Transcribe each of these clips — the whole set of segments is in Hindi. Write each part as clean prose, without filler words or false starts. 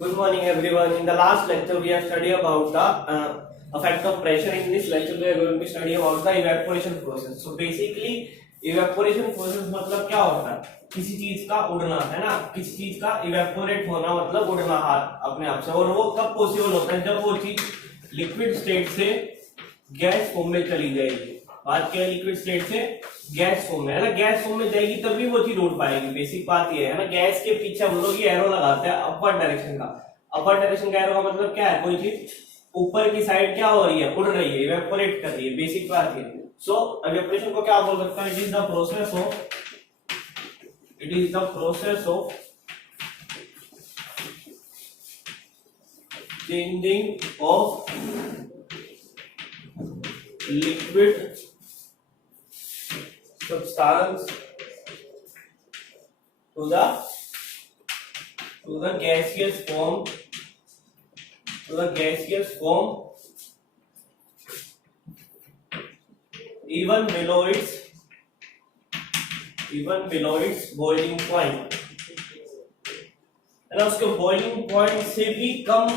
Good morning, everyone. In the last lecture, we have studied about the effect of pressure. In this lecture, we are going to study about the evaporation process. So basically, evaporation process मतलब क्या होता है? किसी चीज का उड़ना, है ना? किसी चीज का evaporate होना मतलब उड़ना अपने आप से, और वो कब पॉसिबल होता है? जब वो चीज लिक्विड स्टेट से गैस फॉर्म में चली जाएगी। बात क्या है? लिक्विड स्टेट से गैस फॉर्म में, है ना? गैस फॉर्म में जाएगी तभी वो चीज उड़ पाएगी। बेसिक बात ये है ना। गैस के पीछे हम लोग ये एरो लगाते हैं अपर डायरेक्शन का। अपर डायरेक्शन का एरो का मतलब क्या है? कोई चीज ऊपर की साइड क्या हो रही है? उड़ रही है, इवेपोरेट कर रही है। बेसिक बात ये। सो इवेपोरेशन को क्या बोल सकते हैं? It is the process of changing of liquid substance to the gaseous form even below its boiling point, है ना? उसके बॉइलिंग पॉइंट से भी कम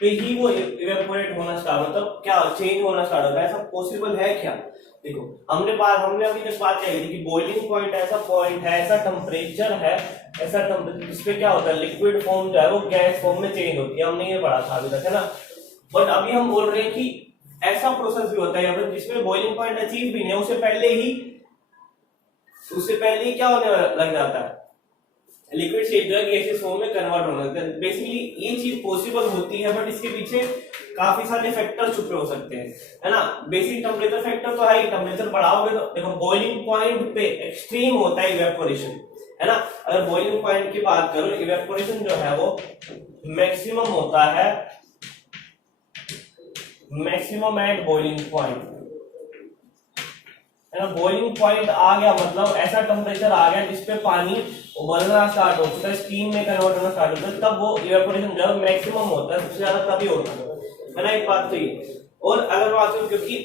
पे ही वो इवेपोरेट होना स्टार्ट होता है, क्या चेंज होना स्टार्ट होता है। ऐसा पॉसिबल है क्या? देखो, हमने अभी तक बात क्या की थी कि बॉइलिंग पॉइंट ऐसा पॉइंट है, ऐसा टेम्परेचर है, ऐसा टेम्परेचर जिसपे क्या होता है? लिक्विड फॉर्म जो है वो गैस फॉर्म में चेंज होती है। हमने ये पढ़ा था अभी तक, है ना? बट अभी हम बोल रहे हैं कि ऐसा प्रोसेस भी होता है जिसमें बॉइलिंग पॉइंट अचीव भी नहीं है, उससे पहले ही क्या होने लग जाता है? लिक्विड स्टेट जो है गैसियस फॉर्म में कन्वर्ट होना लगता है। बेसिकली ये चीज पॉसिबल होती है, बट इसके पीछे काफी सारे फैक्टर छुपे हो सकते हैं, है ना? बेसिक टेम्परेचर फैक्टर तो है ही। टेम्परेचर बढ़ाओगे तो देखो बॉइलिंग पॉइंट पे एक्सट्रीम होता है इवेपोरेशन, है ना? अगर बॉइलिंग पॉइंट की बात करो, इवेपोरेशन जो है वो मैक्सिमम होता है, मैक्सिमम एट बॉइलिंग पॉइंट, है ना? बॉइलिंग पॉइंट आ गया मतलब ऐसा टेम्परेचर आ गया जिसपे पानी उबलना स्टार्ट हो चुका है, स्टीम में कन्वर्ट होना स्टार्ट होता है, तब वो इवेपोरेशन जो है मैक्सिमम होता है, सबसे ज्यादा तभी होता है ना? एक बात तो ये। और अगर बात करूं, क्योंकि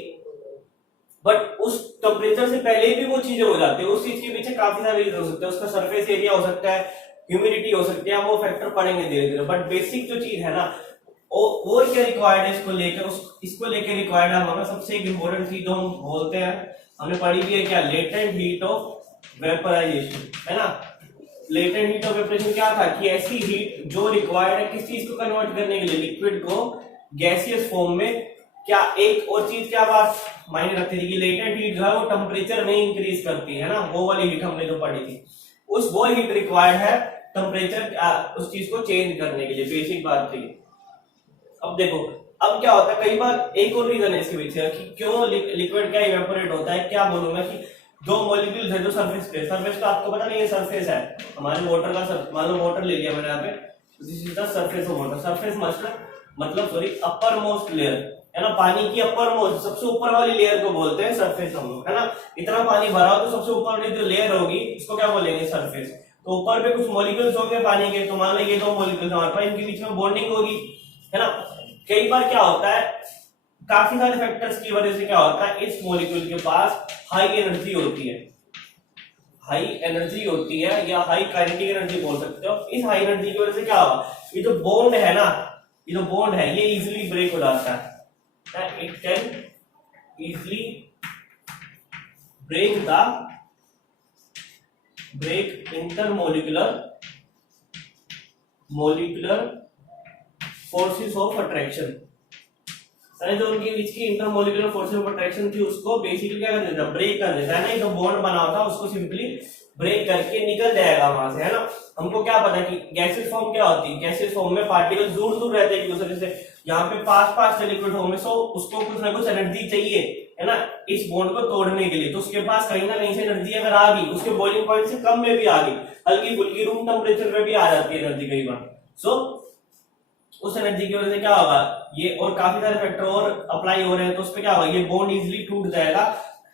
बट उस टेम्परेचर से पहले भी वो चीजें हो जाती है, उस चीज के पीछे काफी सारे रीजन हो सकते हैं। उसका सरफेस एरिया हो सकता है, ह्यूमिडिटी हो सकती है, वो फैक्टर पड़ेंगे धीरे धीरे। बट बेसिक जो चीज है ना, वो क्या रिक्वायर्ड है इसको लेकर रिक्वायर्ड है हमारा सबसे एक इंपॉर्टेंट चीज जो हम बोलते हैं, हमने पढ़ी भी है क्या? लेटेंट हीट ऑफ वेपराइजेशन, है ना? लेटेंट हीट ऑफ वेपराइजेशन क्या था? कि ऐसी हीट जो रिक्वायर्ड है किस चीज को कन्वर्ट करने के लिए? लिक्विड को गैसियस फॉर्म में। क्या एक और चीज क्या बात मायने रखती थी कि लेटेंट हीट जो है वो टेम्परेचर में इंक्रीज करती है ना? वो वाली हीट हमने जो पढ़ी थी, वो हीट रिक्वायर्ड है टेम्परेचर उस चीज को चेंज करने के लिए। बेसिक बात थी। अब देखो, अब क्या होता है, कई बार एक और रीजन है इसके पीछे कि क्यों लिक्विड क्या इवेपोरेट होता है। क्या बोलूंगा कि दो मॉलिक्यूल्स है जो सरफेस पे आपको पता नहीं, ये सरफेस है हमारे वाटर का। मान लो वाटर ले लिया मैंने यहाँ पे, this is the surface of water. Surface मतलब सॉरी अपर मोस्ट लेयर, है ना? पानी की अपर मोस्ट सबसे ऊपर वाली लेयर को बोलते हैं सरफेस हम लोग, है ना? इतना पानी भरा हो तो सबसे ऊपर वाली जो लेयर होगी उसको क्या बोलेंगे? सरफेस। तो ऊपर पे कुछ मॉलिक्यूल्स होंगे पानी के, तो मान लो ये दो मॉलिक्यूल्स हमारे पास, इनके बीच में बॉन्डिंग होगी, है ना? कई बार क्या होता है, काफी सारे फैक्टर्स की वजह से क्या होता है, इस मॉलिक्यूल के पास हाई एनर्जी होती है, या हाई काइनेटिक एनर्जी बोल सकते हो। इस हाई एनर्जी की वजह से क्या होगा? ये जो बॉन्ड है ना, ये इजीली ब्रेक हो जाता है। It can easily break intermolecular forces of attraction, जो उनके बीच की इंटरमॉलिक्यूलर फोर्सेस ऑफ अट्रैक्शन थी उसको बेसिकली क्या कर देता? ब्रेक कर देता है ना? जो बॉन्ड बना होता है उसको सिंपली ब्रेक करके निकल जाएगा वहां से, है ना? हमको क्या पता है कि गैसियस फॉर्म क्या होती है? गैसियस फॉर्म में पार्टिकल दूर दूर रहते हैं एक दूसरे से, यहाँ पे पास से लिक्विड फॉर्म में, सो उसको कुछ ना कुछ एनर्जी चाहिए, है ना? इस बॉन्ड को तोड़ने के लिए। तो उसके पास कहीं ना कहीं से एनर्जी अगर आ गई, उसके बॉइलिंग पॉइंट से कम में भी आ गई, हल्की फुल्की रूम टेम्परेचर में भी आ जाती है एनर्जी कई बार, सो उस एनर्जी की वजह से क्या होगा, ये और काफी सारे फैक्टर और अप्लाई हो रहे हैं, तो उस पे क्या होगा? ये बॉन्ड इजीली टूट जाएगा,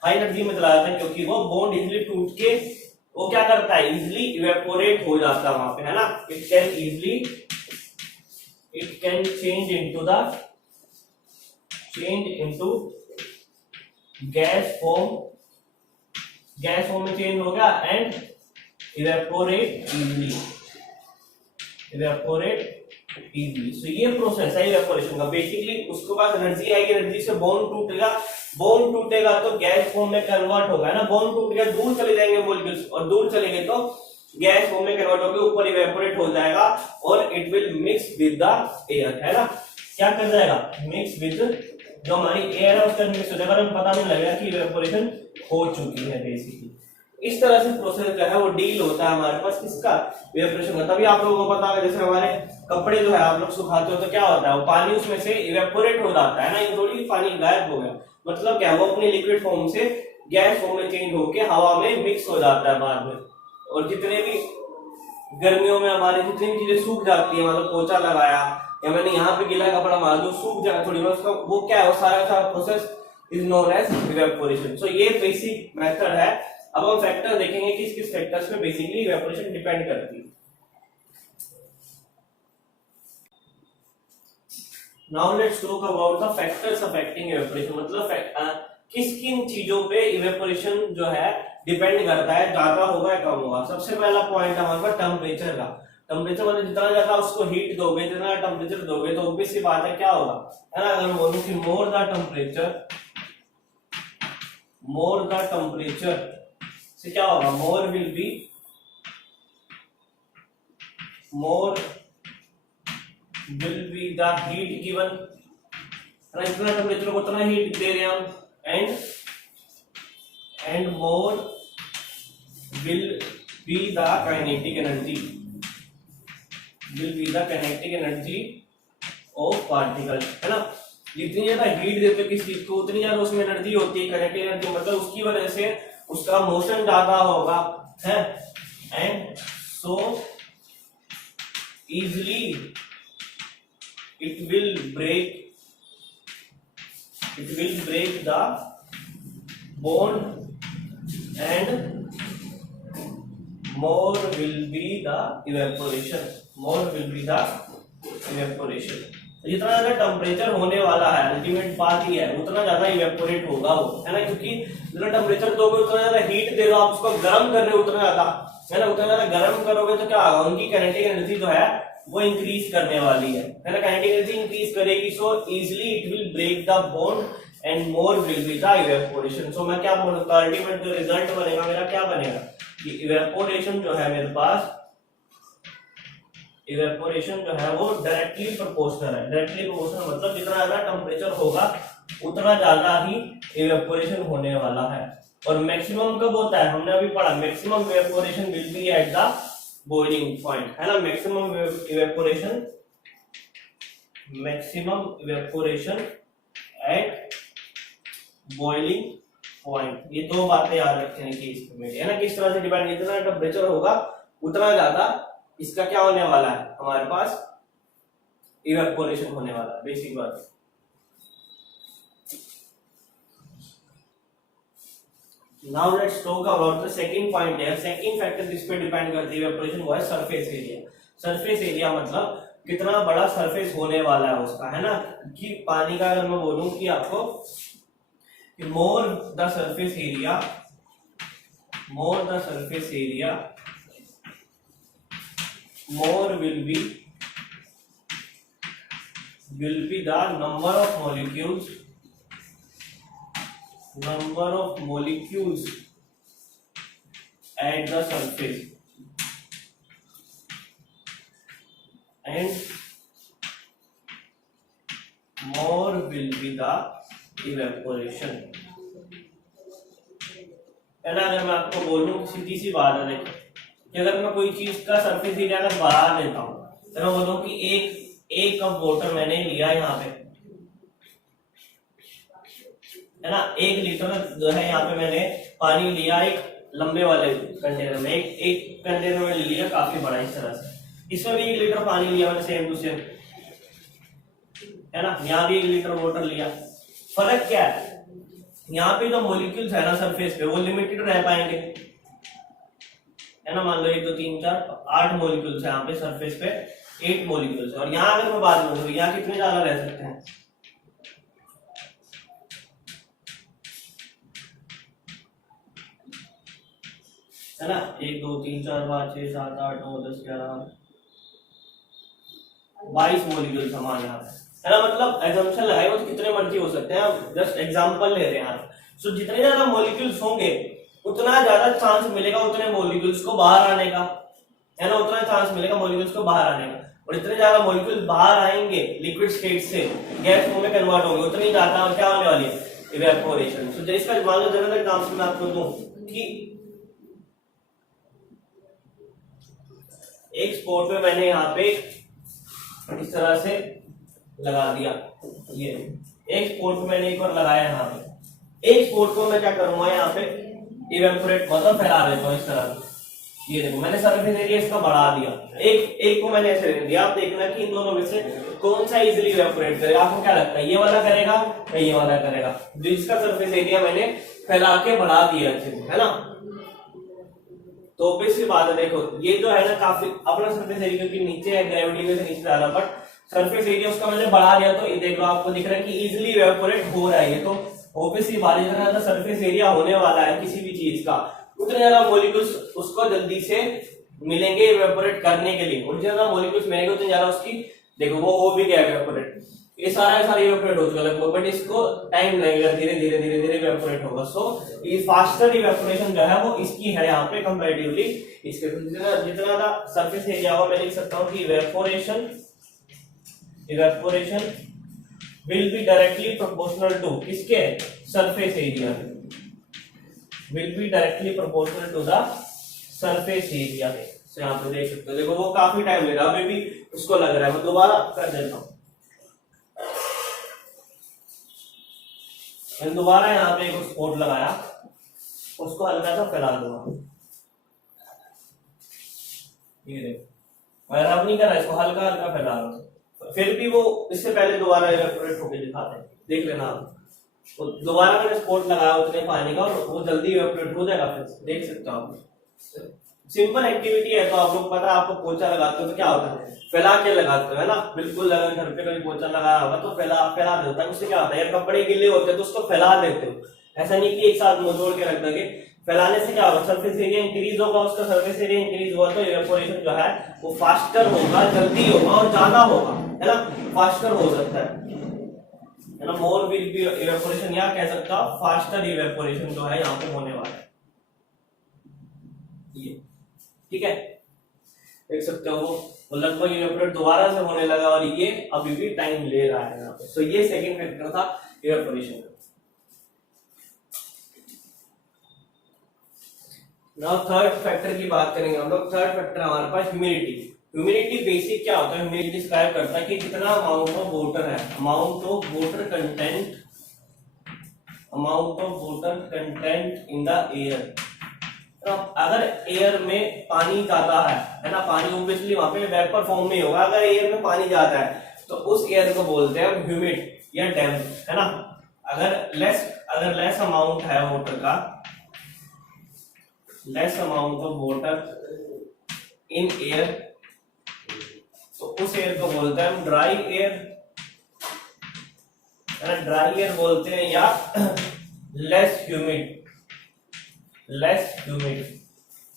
हाई एनर्जी में चला जाता है, क्योंकि वो बॉन्ड इजीली टूट के वो क्या करता है? इजीली इवेपोरेट हो जाता है वहां पे, है ना? It can change into gas form में चेंज हो गया एंड इवेपोरेट इजीली। सो ये प्रोसेस है इवेपोरेशन का। बेसिकली उसके पास एनर्जी आएगी, एनर्जी से बॉन्ड टूटेगा, बॉन्ड टूटेगा तो गैस फॉर्म में कन्वर्ट होगा ना, बॉन्ड टूट गया दूर चले जाएंगे मॉलिक्यूल्स, और दूर चलेंगे तो गैस फॉर्म में कन्वर्ट होकर ऊपर इवेपोरेट हो जाएगा और it will mix with the air, है ना। क्या कर जाएगा, मिक्स विद, जो हमारी एयर है उसका मिक्स हो जाएगा, हमें पता नहीं लगेगा कि इवेपोरेशन हो चुकी है बेसिकली। इस तरह से प्रोसेस जो है वो डील होता है हमारे पास किसका, इवेपोरेशन का। तभी आप लोगों को पता है, जैसे हमारे कपड़े जो है आप लोग सुखाते हो तो क्या होता है, वो पानी उसमें से इवेपोरेट हो जाता है ना, ये थोड़ी पानी गायब हो गया, मतलब क्या, वो अपने लिक्विड फॉर्म से गैस फॉर्म में चेंज होकर हवा में मिक्स हो जाता है बाद में। और जितने भी गर्मियों में हमारे जितनी भी चीजें सूख जाती है, मतलब पोछा लगाया या मैंने यहाँ पे गीला कपड़ा मारा जो सूख जाए थोड़ी बहुत, उसका वो क्या है, वो सारा process is known as evaporation. So ये बेसिक मेथड है। अब हम फैक्टर देखेंगे कि किस फैक्टर्स पे बेसिकली इवेपोरेशन डिपेंड करती है। Now let's talk about the factors affecting evaporation, मतलब किस किन चीजों पे इवेपोरेशन जो है डिपेंड करता है, ज्यादा होगा या कम होगा। सबसे पहला पॉइंट हमारे पास टेम्परेचर का। टेम्परेचर मतलब जितना ज्यादा उसको हीट दोगे, जितना टेम्परेचर दोगे तो ऑब्वियस सी बात है क्या होगा, है ना। अगर बोलूं कि मोर द टेम्परेचर से क्या होगा, मोर will be the heat given, इतना टेम्परेचर को उतना हीट दे रहे हैं हम, and more will be the kinetic energy of particle, है ना। जितनी ज्यादा हीट देते हो किसी चीज को उतनी ज्यादा उसमें एनर्जी होती है, काइनेटिक एनर्जी, मतलब उसकी वजह से उसका मोशन ज्यादा होगा, है, and so easily it will break the bond and more will be the evaporation, तो जितना ज्यादा टेम्परेचर होने वाला है, अल्टीमेट बात ही है, उतना ज्यादा इवेपोरेट होगा वो, है ना। क्योंकि जितना टेम्परेचर दोगे उतना ज्यादा हीट दे दो, आप उसको गर्म कर रहे हो उतना ज्यादा, है ना। उतना ज्यादा गर्म करोगे तो क्या होगा, उनकी काइनेटिक एनर्जी जो है वो इंक्रीज करने वाली है ना। काइनेटिक एनर्जी इंक्रीज करेगी, so easily it will break the bond and more will be the evaporation. So मैं क्या बोल रहा हूं, अल्टीमेट जो रिजल्ट बनेगा मेरा क्या बनेगा, कि इवेपोरेशन जो है मेरे पास, इवेपोरेशन जो है वो डायरेक्टली प्रोपोर्शनल है। डायरेक्टली प्रोपोर्शनल मतलब जितना ज्यादा टेम्परेचर होगा उतना ज्यादा ही इवेपोरेशन होने वाला है। और मैक्सिमम कब होता है, हमने अभी पढ़ा, maximum evaporation will be at the boiling point, है ना। Maximum evaporation at boiling point, ये दो बातें याद रखने की इसमें, है ना। किस तरह से डिपेंड, जितना टेम्परेचर होगा उतना ज्यादा इसका क्या होने वाला है, हमारे पास इवेपोरेशन होने वाला है, बेसिक बात है। Now let's talk about the second point है, सेकंड फैक्टर जिस पे डिपेंड करती है इवेपोरेशन, वो है सरफेस एरिया। सरफेस एरिया मतलब कितना बड़ा सरफेस होने वाला है उसका, है ना। कि पानी का अगर मैं बोलूं कि आपको more the surface area more will be the number of molecules at the surface, and more will be the evaporation, है ना। अगर मैं आपको बोलूं, सीधी सी बात है, देखो कि अगर मैं कोई चीज का सरफेस एरिया अगर बढ़ा लेता हूँ, तो मैं बोलूं कि एक कप वाटर मैंने लिया यहाँ पे, है ना। 1 लीटर जो है यहाँ पे मैंने पानी लिया एक लंबे वाले कंटेनर में, एक कंटेनर में लिया काफी बड़ा इस तरह से, इसमें भी 1 लीटर पानी लिया मैंने सेम टू सेम, है ना। यहाँ भी 1 लीटर वाटर लिया। फर्क क्या है, यहाँ पे जो मॉलिक्यूल्स है ना सरफेस पे वो लिमिटेड रह पाएंगे, है ना। मान लो 1 2 3 4 8 मॉलिक्यूल्स है यहाँ पे सरफेस पे, 8 मॉलिक्यूल्स है। और यहाँ अगर मैं बात करूँ यहाँ कितने ज्यादा रह सकते हैं, है ना। 1 2 3 4 5 6 7 8 9 10 11 22 मॉलिक्यूल समान यहाँ पे, है ना। मतलब एजम्पशन लगाए तो कितने मर्जी हो सकते हैं, आप जस्ट एग्जांपल ले रहे हैं आप। सो जितने ज्यादा मॉलिक्यूल्स होंगे उतना ज्यादा चांस मिलेगा उतने मॉलिक्यूल्स को बाहर आने का, है ना, उतना चांस मिलेगा मॉलिक्यूल्स को बाहर आने का। और इतने ज्यादा मॉलिक्यूल्स बाहर आएंगे लिक्विड स्टेट से गैस फॉर्म में कन्वर्ट होंगे, उतनी ज्यादा क्या होने वाली है, इवेपोरेशन। सो इसका मान लो जनरल एग्जांपल मैं आपको दूं कि एक स्पॉट पे मैंने यहाँ पे इस तरह से लगा दिया, ये एक स्पॉट पे मैंने एक बार लगाया यहाँ पे, एक स्पॉट को मैं क्या करूंगा यहाँ पे इवेपोरेट मतलब फैला देता हूँ इस तरह। ये देखो मैंने सरफेस एरिया इसका बढ़ा दिया, एक को मैंने ऐसे दे दिया। आप देखना कि इन दोनों में से कौन सा इजीली इवेपोरेट करेगा, आपको क्या लगता है, ये वाला करेगा या ये वाला करेगा, जिसका सरफेस एरिया मैंने फैला के बढ़ा दिया अच्छे से, है ना। तो ऑब्वियसली बात है, देखो ये जो है ना काफी अपना सरफेस एरिया क्योंकि नीचे है, ग्रेविटी में से नीचे जा रहा, बट सरफेस एरिया उसका मैंने बढ़ा दिया तो ये देखो आपको दिख रहा है कि इजीली इवेपोरेट हो रहा है ये। तो ऑब्वियसली बात है, जितना ज्यादा सरफेस एरिया होने वाला है किसी भी चीज का उतने ज्यादा मॉलिक्यूल्स उसको जल्दी से मिलेंगे इवेपोरेट करने के लिए, और जितना ज्यादा मॉलिक्यूल्स मिलेंगे उतनी ज्यादा उसकी, देखो वो हो भी गया इवेपोरेट, ये सारा इवेपोरेट हो चुका है, बट इसको टाइम लगेगा, धीरे धीरे धीरे धीरे इवेपोरेट होगा। सो ये फास्टर इवेपोरेशन जो है वो इसकी है यहाँ पे कंपैरेटिवली इसके। जितना ज्यादा सरफेस एरिया होगा, मैं लिख सकता हूँ कि evaporation will be directly proportional to किसके, surface area, will be directly proportional to the surface area। से आप देख सकते हो, देखो वो काफी टाइम ले रहा है, अभी भी उसको लग रहा है, मैं दोबारा कर देता हूँ, मैंने दोबारा यहाँ पे एक स्पॉट लगाया, उसको हल्का सा फैला दूंगा, ये देखो मैं रब नहीं कर रहा, इसको हल्का हल्का फैला रहा हूँ, फिर भी वो इससे पहले दोबारा इवेपोरेट होकर दिखाते हैं, देख लेना आप। तो दोबारा मैंने स्पॉट लगाया उतने पानी का और वो जल्दी इवेपोरेट हो जाएगा, फिर देख सकते हो आप। सिंपल एक्टिविटी है, तो आप लोग पता है, आपको पोछा लगाते हो तो क्या होता है, फैला के लगाते हो, है ना। बिल्कुल अगर घर पे कभी पोछा लगाया होगा तो फैला देता है, उससे क्या होता है, यार कपड़े गिले होते हैं तो उसको फैला देते हो, ऐसा नहीं कि एक साथ मोड़ के रख दोगे। फैलाने से क्या होगा, सरफेस एरिया इंक्रीज होगा, उसका सरफेस एरिया इंक्रीज हुआ तो इवेपोरेशन जो है वो फास्टर होगा, जल्दी होगा और ज्यादा होगा, है ना, फास्टर हो सकता है ना। मोर विल बी इवेपोरेशन, या कह सकता हूं फास्टर इवेपोरेशन जो है यहाँ पे होने वाला है, ये ठीक है, देख सकते हो वो लगभग इवेपोरेट दोबारा से होने लगा और ये अभी भी टाइम ले रहा है यहाँ पे। सो ये सेकंड फैक्टर था इवेपोरेशन का। नाउ थर्ड फैक्टर की बात करेंगे हम लोग। थर्ड फैक्टर हमारे पास ह्यूमिडिटी। ह्यूमिडिटी बेसिक क्या होता है, ह्यूमिडिटी डिस्क्राइब करता है कि कितना अमाउंट ऑफ वाटर है, amount of water content in the air. तो अगर एयर में पानी ज्यादा है ना, पानी ऑब्वियसली वहां पे वेपर फॉर्म में होगा, अगर एयर में पानी ज्यादा है तो उस एयर को बोलते हैं ह्यूमिड या डैम्प, है ना। अगर लेस अमाउंट है वाटर का, less amount of water in air, तो उस एयर को बोलते हैं हम ड्राई एयर, ड्राई एयर बोलते हैं, या लेस ह्यूमिड,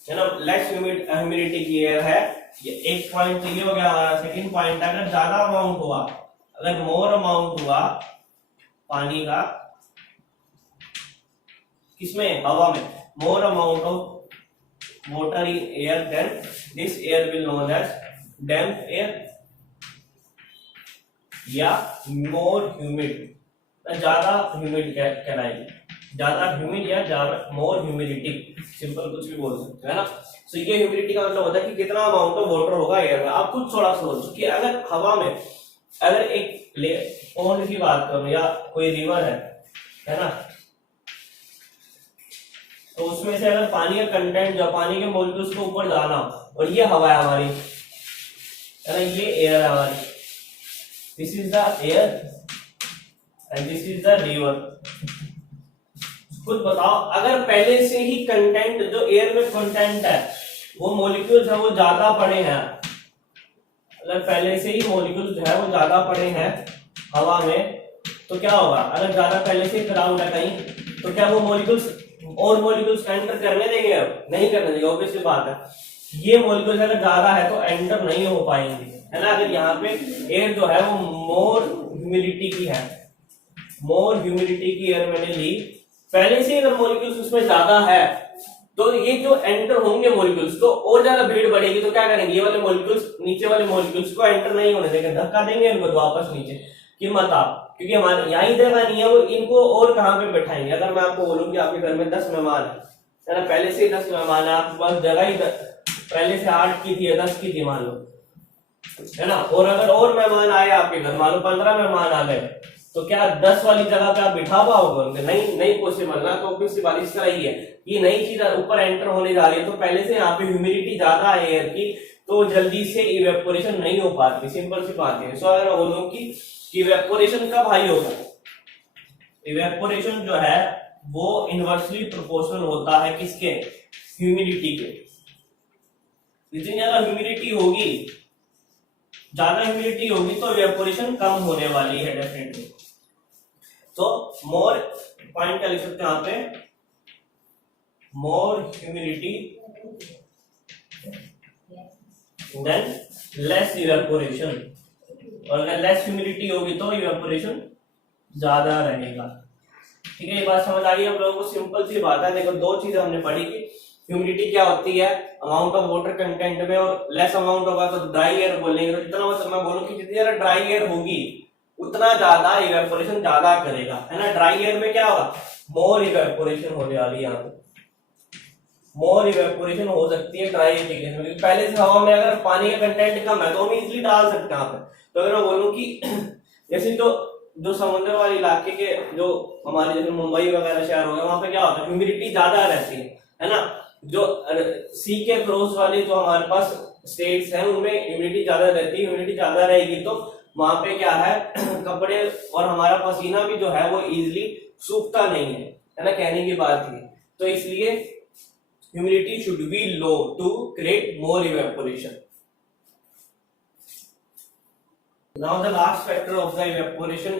है ना। लेस ह्यूमिडिटी की एयर है, ये एक पॉइंट ये हो गया हमारा। सेकंड पॉइंट, अगर ज्यादा अमाउंट हुआ, अगर मोर अमाउंट हुआ पानी का, किसमें, हवा में, more amount of water in air, then this air will known as damp air या मोर ह्यूमिड, ज्यादा ह्यूमिड कहलाएगी, ज्यादा ह्यूमिड या ज्यादा मोर ह्यूमिडिटी, सिंपल कुछ भी बोल सकते हैं ना। सो ये ह्यूमिडिटी का मतलब होता है कि कितना अमाउंट ऑफ वाटर होगा एयर में। आप खुद थोड़ा सोचो कि अगर हवा में, अगर एक पॉन्ड की बात करूं या कोई रिवर है ना, तो उसमें से अगर पानी का कंटेंट, जो पानी के मॉलिक्यूल्स को ऊपर जाना, और ये हवा है हमारी, है ना, ये एयर है हमारी, this is the air and this is the river. खुद बताओ, अगर पहले से ही कंटेंट, जो एयर में कंटेंट है, वो मॉलिक्यूल्स है वो ज्यादा पड़े हैं, अगर पहले से ही मॉलिक्यूल्स जो है वो ज्यादा पड़े हैं हवा में, तो क्या होगा, अगर ज्यादा पहले से क्राउड है कहीं, तो क्या वो मॉलिक्यूल्स और मॉलिक्यूल्स एंटर करने देंगे, अब नहीं करने देंगे, ऑब्वियसली बात है। ये मॉलिक्यूल्स अगर ज्यादा है तो एंटर नहीं हो पाएंगे, है ना। अगर यहाँ पे एयर जो है वो मोर ह्यूमिडिटी की है, मोर ह्यूमिडिटी की एयर मैंने ली, पहले से अगर मॉलिक्यूल्स उसमें ज्यादा है तो ये जो एंटर होंगे मॉलिक्यूल्स तो और ज्यादा भीड़ बढ़ेगी, तो क्या करेंगे, ये वाले मॉलिक्यूल्स नीचे वाले मॉलिक्यूल्स को एंटर नहीं होने देंगे, धक्का देंगे इनको वापस नीचे कि मत आप, क्योंकि हमारे यहाँ जगह नहीं है, वो इनको और कहाँ पे बैठाएंगे। अगर मैं आपको बोलूँ कि आपके घर में 10 मेहमान है ना, पहले से 10 मेहमान है, आपके पास जगह ही पहले से 8 की थी या 10 की थी मान लो, है ना, और अगर और मेहमान आए आपके घर, मान लो 15 मेहमान आ गए, तो क्या 10 वाली जगह पे आप बिठा पाओगे उनके? नहीं, नहीं पॉसिबल ना। तो ऑब्वियसली बात इस तरह ही है, ये नई चीज ऊपर एंटर होने जा रही है, तो पहले से यहाँ पे ह्यूमिडिटी ज्यादा है एयर की, तो जल्दी से इवेपोरेशन नहीं हो पाती, सिंपल सी बात है। सो अगर मैं बोलूं कि इवेपोरेशन कब हाई होगा, इवेपोरेशन जो है वो इनवर्सली प्रोपोर्शनल होता है किसके, ह्यूमिडिटी के। जितनी ज्यादा ह्यूमिडिटी होगी, ज्यादा ह्यूमिडिटी होगी तो इवेपोरेशन कम होने वाली है डेफिनेटली। तो मोर पॉइंट क्या लिख सकते हैं यहाँ पे, मोर ह्यूमिडिटी देन लेस इवेपोरेशन, और अगर लेस ह्यूमिडिटी होगी तो इवेपोरेशन ज्यादा रहेगा। ठीक है, ये बात समझ आ गई आप लोगों को? सिंपल सी बात है। देखो दो चीजें हमने पढ़ी कि ह्यूमिडिटी क्या होती है, अमाउंट ऑफ वाटर कंटेंट में, और लेस अमाउंट होगा तो ड्राई एयर बोलेंगे। तो जितना मतलब मैं बोलूं कि जितनी ज्यादा ड्राई एयर होगी उतना ज्यादा इवेपोरेशन ज्यादा करेगा, है ना। ड्राई एयर में क्या होगा, मोर इवेपोरेशन होने वाली है, यहाँ पे मोर इवेपोरेशन हो सकती है ड्राई एयर के केस में, पहले से हवा में अगर पानी का कंटेंट कम है तो हम इजिली डाल सकते हैं यहाँ पे। तो अगर मैं बोलूँ कि जैसे तो जो समुद्र वाले इलाके के जो हमारे जैसे मुंबई वगैरह शहर हो गए, वहां पे क्या होता है, ह्यूमिडिटी ज्यादा रहती है ना। जो सी के क्रॉस वाले जो हमारे पास स्टेट्स हैं उनमें ह्यूमिडिटी ज्यादा रहती है, ह्यूमिडिटी ज्यादा रहेगी तो वहां पे क्या है कपड़े और हमारा पसीना भी जो है वो इजिली सूखता नहीं है ना, कहने की बात है। तो इसलिए humidity should be low to create more evaporation. Now the last factor of the evaporation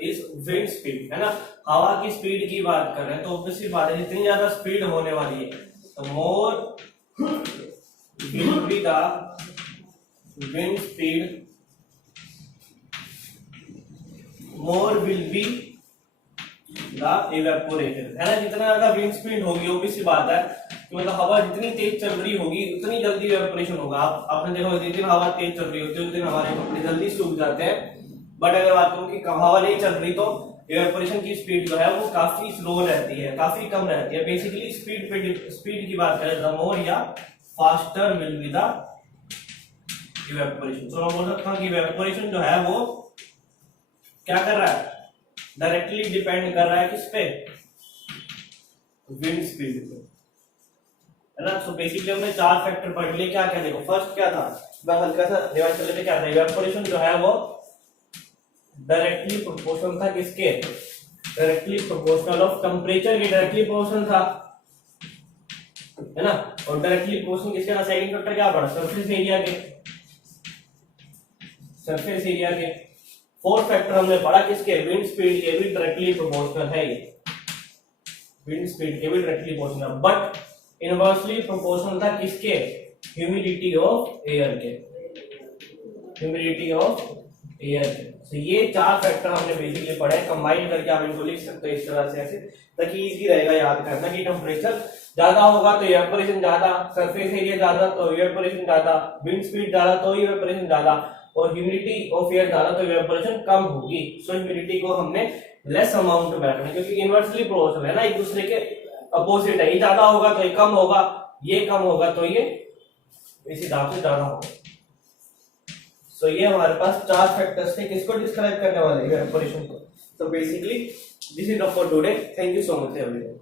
is wind speed, है ना। हवा की स्पीड की बात कर रहे हैं तो ऑब्वियसली बात है जितनी ज्यादा स्पीड होने वाली है तो मोर will be the wind speed, more will be the evaporation, है ना। जितना ज्यादा विंड स्पीड होगी ऑब्वियसली बात है कि मतलब हवा जितनी तेज चल रही होगी उतनी जल्दी इवेपोरेशन होगा। आपने देखा जिस दिन हवा तेज चल रही होती है उस दिन हमारे कपड़े जल्दी सूख जाते हैं, बट अगर बात करूं कि हवा नहीं चल रही तो इवेपोरेशन की स्पीड जो है वो काफी स्लो रहती है, काफी कम रहती है। बेसिकली स्पीड की बात करें द मोर या faster will be the evaporation. तो मैं बोल सकता हूँ कि इवेपोरेशन जो है वो क्या कर रहा है, डायरेक्टली डिपेंड कर रहा है किस पे, विंड स्पीड पे, है ना। सो बेसिकली हमने 4 फैक्टर पढ़ लिए। क्या क्या देखो, फर्स्ट क्या था, मैं हल्का सा रिवाइज कर लेते, क्या था, इवेपोरेशन जो है वो डायरेक्टली प्रोपोर्शनल था किसके, डायरेक्टली प्रोपोर्शनल ऑफ टेम्परेचर के, डायरेक्टली प्रोपोर्शनल था, है ना। और डायरेक्टली प्रोपोर्शनल किसके था, सेकंड फैक्टर क्या पढ़ा, सरफेस एरिया के, सरफेस एरिया के। फोर्थ फैक्टर हमने पढ़ा किसके, विंड स्पीड के भी डायरेक्टली प्रोपोर्शनल है ये, विंड स्पीड के भी directly proportional, but inversely proportional था किसके, ह्यूमिडिटी ऑफ एयर के, ह्यूमिडिटी ऑफ एयर के। तो ये 4 फैक्टर हमने बेसिकली पढ़े, कंबाइन करके आप इनको लिख सकते हो इस तरह से ऐसे, ताकि इजी रहेगा याद करना कि टेम्परेचर ज्यादा होगा तो इवेपोरेशन ज्यादा, सरफेस एरिया ज्यादा तो इवेपोरेशन ज्यादा, विंड स्पीड ज्यादा तो इवेपोरेशन ज्यादा, और ह्यूमिडिटी ऑफ एयर ज्यादा तो इवेपोरेशन कम होगी। सो ह्यूमिडिटी को हमने लेस अमाउंट में रखना, क्योंकि इनवर्सली प्रोपोर्शनल है ना, एक दूसरे के अपोजिट है, ये ज्यादा होगा तो ये कम होगा, ये कम होगा तो ये इस हिसाब से ज्यादा होगा। सो ये हमारे पास 4 फैक्टर्स थे किसको डिस्क्राइब करने वाले, इवेपोरेशन को। तो basically this is all for today, thank you so much everyone.